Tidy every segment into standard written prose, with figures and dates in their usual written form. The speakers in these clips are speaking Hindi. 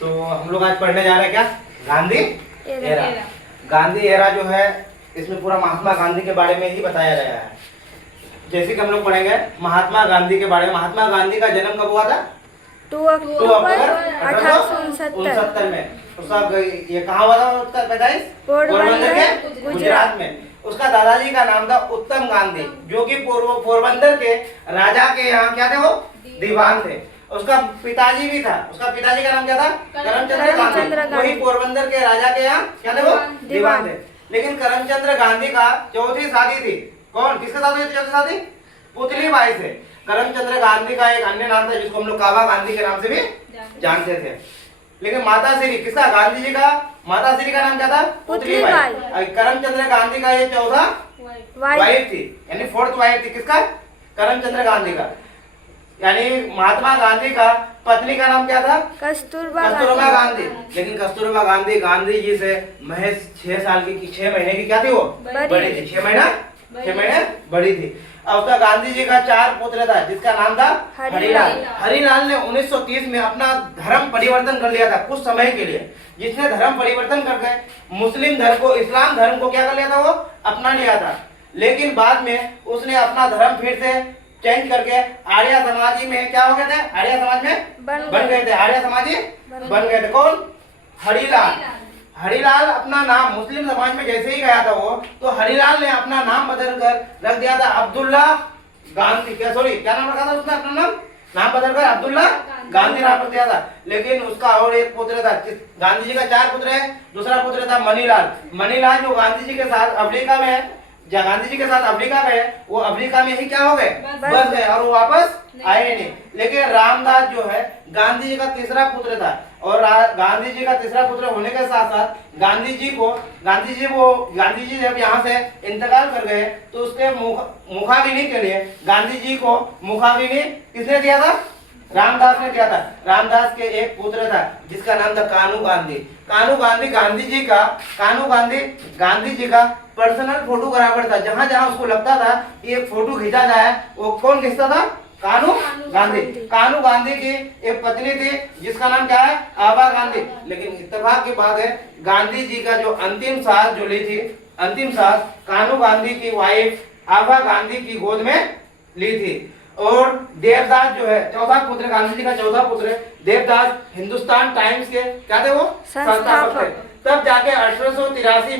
तो हम लोग आज पढ़ने जा रहे हैं क्या, गांधी एरा। गांधी एरा जो है इसमें पूरा महात्मा गांधी के बारे में ही बताया गया है। जैसे कि हम लोग पढ़ेंगे महात्मा गांधी के बारे में। महात्मा गांधी का जन्म कब हुआ था? 2 अक्टूबर 1869 में। उसका ये कहाँ हुआ था उसका पैदाइश? पोरबंदर के गुजरात में। उसका दादाजी का नाम था उत्तम गांधी, जो कि पोरबंदर के राजा के यहाँ क्या थे, वो दीवान थे। उसका पिताजी भी था, उसका पिताजी का नाम क्या था? करमचंद्र गांधी। वही पोरबंदर के राजा के यहाँ क्या थे, वो दीवान थे। लेकिन करमचंद्र गांधी का चौथी शादी थी। कौन, किसके साथ हुई थी चौथी शादी? पुतली बाई से। करमचंद्र गांधी का एक अन्य नाम था जिसको हम लोग काबा गांधी के नाम से भी जानते थे। लेकिन माता श्री किसका, गांधी जी का माता श्री का नाम क्या था? पुतली बाई। करमचंद्र गांधी का ये चौथा वाइफ थी, यानी 4th वाइफ थी। किसका? करमचंद्र गांधी का। यानी महात्मा गांधी का पत्नी का नाम क्या था? कस्तूरबा गांधी। लेकिन कस्तूरबा गांधी गांधी जी से महज 6 महीने की क्या थी, वो बड़ी थी। 6 महीने बड़ी थी। और उसका गांधी जी का 4 पुत्र था जिसका नाम था हरिलाल। हरिलाल ने 1930 में अपना धर्म परिवर्तन कर लिया था कुछ समय के लिए। जिसने धर्म परिवर्तन करके मुस्लिम धर्म को, इस्लाम धर्म को क्या कर लिया था, वो अपना लिया था। लेकिन बाद में उसने अपना धर्म फिर से चेंज करके आर्य समाजी में क्या हो गए थे, आर्य समाज में बन गए थे। आर्य समाजी बन गए थे। कौन? हरिलाल। हरिलाल अपना नाम मुस्लिम समाज में जैसे ही गया था वो, तो हरिलाल ने अपना नाम बदल कर रख दिया था अब्दुल्ला गांधी। क्या नाम रखा था उसने? अपना नाम बदल कर अब्दुल्ला गांधी नाम रख दिया था। लेकिन उसका और एक पुत्र था। गांधी जी का 4 पुत्र है। दूसरा पुत्र था मणिलाल। मणिलाल जो गांधी जी के साथ अफ्रीका में है, गांधी जी के साथ अफ्रीका गए, वो अफ्रीका में ही क्या हो गए, बस गए और वो वापस आए नहीं। लेकिन रामदास जो है गांधी जी का तीसरा पुत्र था। और गांधी जी का तीसरा पुत्र होने के साथ साथ गांधी जी जब यहाँ से इंतकाल कर गए तो उसके मुखाग्नि के लिए गांधी जी को मुखाग्नि किसने दिया था? रामदास ने दिया था। रामदास के एक पुत्र था जिसका नाम था कानू गांधी। कानू गांधी गांधी जी का पर्सनल फोटोग्राफर था। जहां जहां उसको लगता था कि एक फोटो खींचा जाए, वो कौन खींचता था? कानू गांधी। कानू गांधी की एक पत्नी थी जिसका नाम क्या है? आबा गांधी। लेकिन इत्तेफाक की बात है, गांधी जी का जो अंतिम सांस जो ली थी, अंतिम सांस कानू गांधी की वाइफ आबा गांधी की गोद में ली थी। और देवदास जो है चौथा पुत्र, गांधी जी का चौथा पुत्र देवदास हिंदुस्तान टाइम्स के क्या थे, वो संस्थापक थे। तब जाके 1883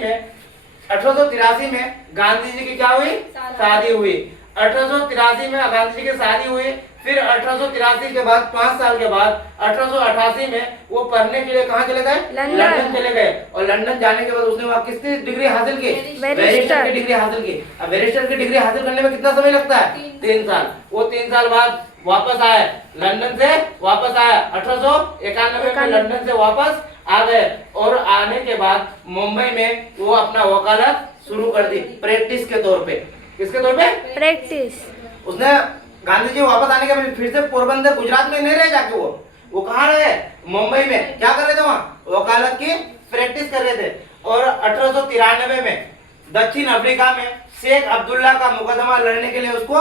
में गांधी जी की क्या हुई, शादी हुई। 1883 में गांधी जी की शादी हुई। फिर 1883 के बाद 5 साल के बाद 1888 में वो पढ़ने के लिए कहाँ चले गए? लंदन चले गए। और लंदन जाने के बाद उसने वहाँ किसकी डिग्री हासिल की? बैरिस्टर की डिग्री हासिल की। अब बैरिस्टर की डिग्री हासिल करने में कितना समय लगता है? 3 साल। वो 3 साल बाद वापस आए, लंदन से वापस आया। 1891 में लंदन से वापस आ गए। और आने के बाद मुंबई में वो अपना वकालत शुरू कर दी, प्रैक्टिस के तौर पे। किसके तौर पे? प्रैक्टिस। उसने गांधी जी वापस आने के बाद फिर से पोरबंदर गुजरात में नहीं रहे जाके, वो कहाँ रहे? मुंबई में। क्या कर रहे थे वहाँ? वकालत की प्रैक्टिस कर रहे थे। और 1893 में दक्षिण अफ्रीका में शेख अब्दुल्ला का मुकदमा लड़ने के लिए उसको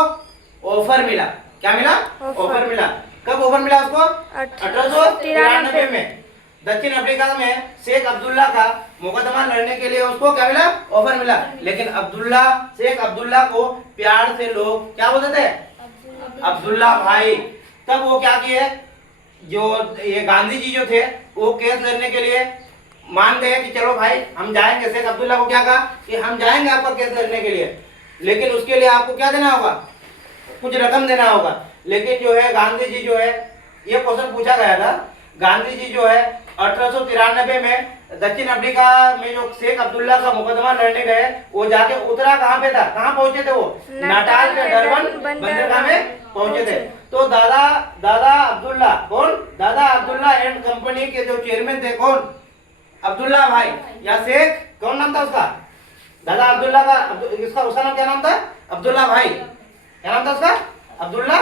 ऑफर मिला। क्या मिला? ऑफर मिला। कब ऑफर मिला उसको? 1893 में दक्षिण अफ्रीका में शेख अब्दुल्ला का मुकदमा लड़ने के लिए उसको क्या मिला? ऑफर मिला। लेकिन शेख अब्दुल्ला को प्यार से लोग क्या बोलते थे? अब्दुल्ला भाई। तब वो क्या किए, जो ये गांधी जी जो थे वो केस लड़ने के लिए मान गए कि चलो भाई हम जाएंगे। शेख अब्दुल्ला को क्या कहा कि हम जाएंगे आपका केस लड़ने के लिए, लेकिन उसके लिए आपको क्या देना होगा? कुछ रकम देना होगा। लेकिन जो है गांधी जी जो है, ये क्वेश्चन पूछा गया था, गांधी जी जो है 1893 में दक्षिण अफ्रीका में जो शेख अब्दुल्ला का मुकदमा लड़ने गए, वो जाके उतरा कहाँ पे था? कहाँ पहुंचे थे वो? नाटाल के डरबन बंदरगाह में पहुंचे थे। तो दादा अब्दुल्ला, कौन? दादा अब्दुल्ला एंड कंपनी के जो चेयरमैन थे, कौन? अब्दुल्ला भाई या शेख, कौन नाम था उसका? दादा अब्दुल्ला का उसका नाम क्या नाम था? अब्दुल्ला भाई। क्या नाम था उसका? अब्दुल्ला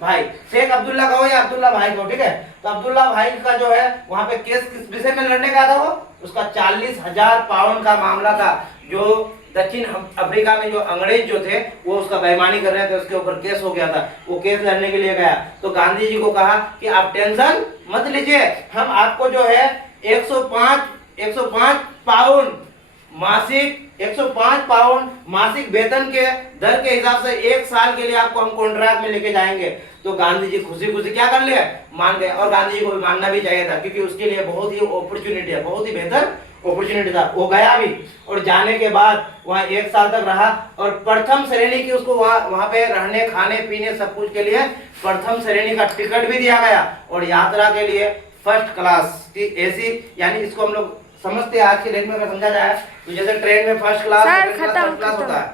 भाई, शेख अब्दुल्ला कहो या अब्दुल्ला भाई कहो, ठीक है। तो अब्दुल्ला भाई का जो है वहां पे केस किस विषय में लड़ने का था वो, उसका 40,000 पाउंड का मामला था। जो दक्षिण अफ्रीका में जो अंग्रेज जो थे वो उसका बेईमानी कर रहे थे, उसके ऊपर केस हो गया था। वो केस लड़ने के लिए गया तो गांधी जी को कहा कि आप टेंशन मत लीजिए, हम आपको जो है 105 पाउंड मासिक 105 पाउंड मासिक वेतन के दर के हिसाब से 1 साल के लिए आपको हम कॉन्ट्रैक्ट में लेके जाएंगे। तो गांधी जी खुशी खुशी क्या कर लिया, मान गए। और गांधी जी को भी मानना भी चाहिए था, क्योंकि उसके लिए बहुत ही अपॉर्चुनिटी है, बहुत ही बेहतर अपॉर्चुनिटी था। वो गया भी और जाने के बाद वहाँ 1 साल तक रहा और प्रथम श्रेणी की उसको वहाँ पे रहने खाने पीने सब कुछ के लिए प्रथम श्रेणी का टिकट भी दिया गया और यात्रा के लिए फर्स्ट क्लास की एसी, यानी इसको हम लोग समझते हैं आज की डेट में अगर समझा जाए तो जैसे ट्रेन में first class sir, second class, खत्म, थर्ड क्लास खत्म। होता है।